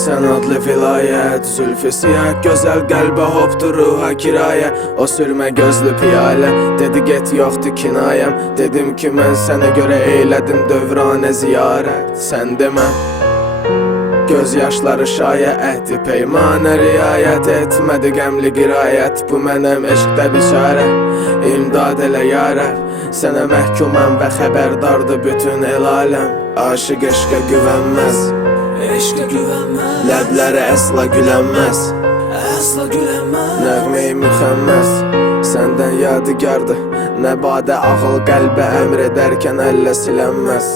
Sən adlı vilayət, zülfü siyah, gözəl qəlbə hopdu ruha kirayə. O sürmə gözlü piyalə, dedi get yoxdur kinayəm. Dedim ki mən sənə görə eylədim dövranə ziyarət. Sən demə göz yaşları şayə, əhdi peymanə riayət etmədi qəmli qirayət. Bu mənəm eşqdə biçarə, imdad elə yarə. Sənə məhkuməm və xəbərdardı bütün el aləm. Aşıq eşqə güvənməz, eşqə güvənməz, ləbləri əsla gülənməz, əsla gülənməz. nəğməyi müxəmməz, səndən yadigardır. Nəbadə ağıl qəlbə əmr edərkən əllə silənməz.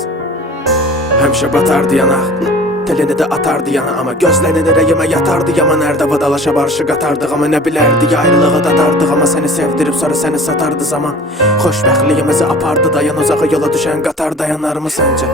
Həmişə batardı yanaq, telini də atardı yana. Amma gözlərini rəyimə yatardı yama. Nərdə vadalaşa barışı qatardıq, amma nə bilərdik ayrılığı dadardıq. Amma səni sevdirib sonra səni satardı zaman. Xoşbəxtliyimizi apardı dayan, uzağa yola düşən qatar dayanar mı səncə?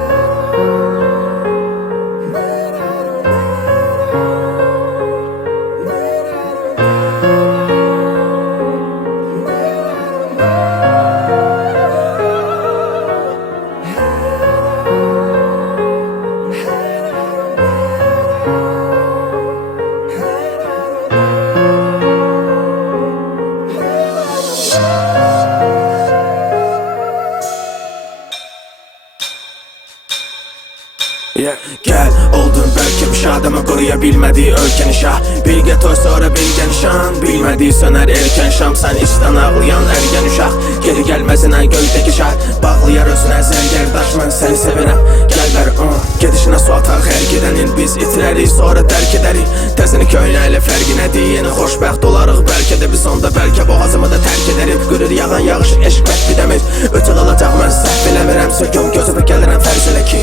Gəl, oldun bəlkə müşahidəmə qoruya bilmədiyi ölkəni şah. Bir getoy sonra bilgən şan, bilmədiyi sönər erkən şam. Sən işdən ağlayan ərgən uşaq, geri gəlməzinə göydəki şar. Bağlayar özünə zərgərdaş, mən səni sevirəm. Gəl bər, gedişinə su ataq hər gedən il. Biz itirərik, sonra tərk edərik. Təzini köynə ilə fərqi nədir? Yeni xoşbəxt olarıq, bəlkə də biz onda bəlkə boğazımı da tərk edərik. Qürür yağan yağış, eşq bət bidəmir. Ötül alacaq, mən səhv eləmirəm. Sürgüm gözümə gəlirəm, fərz elə ki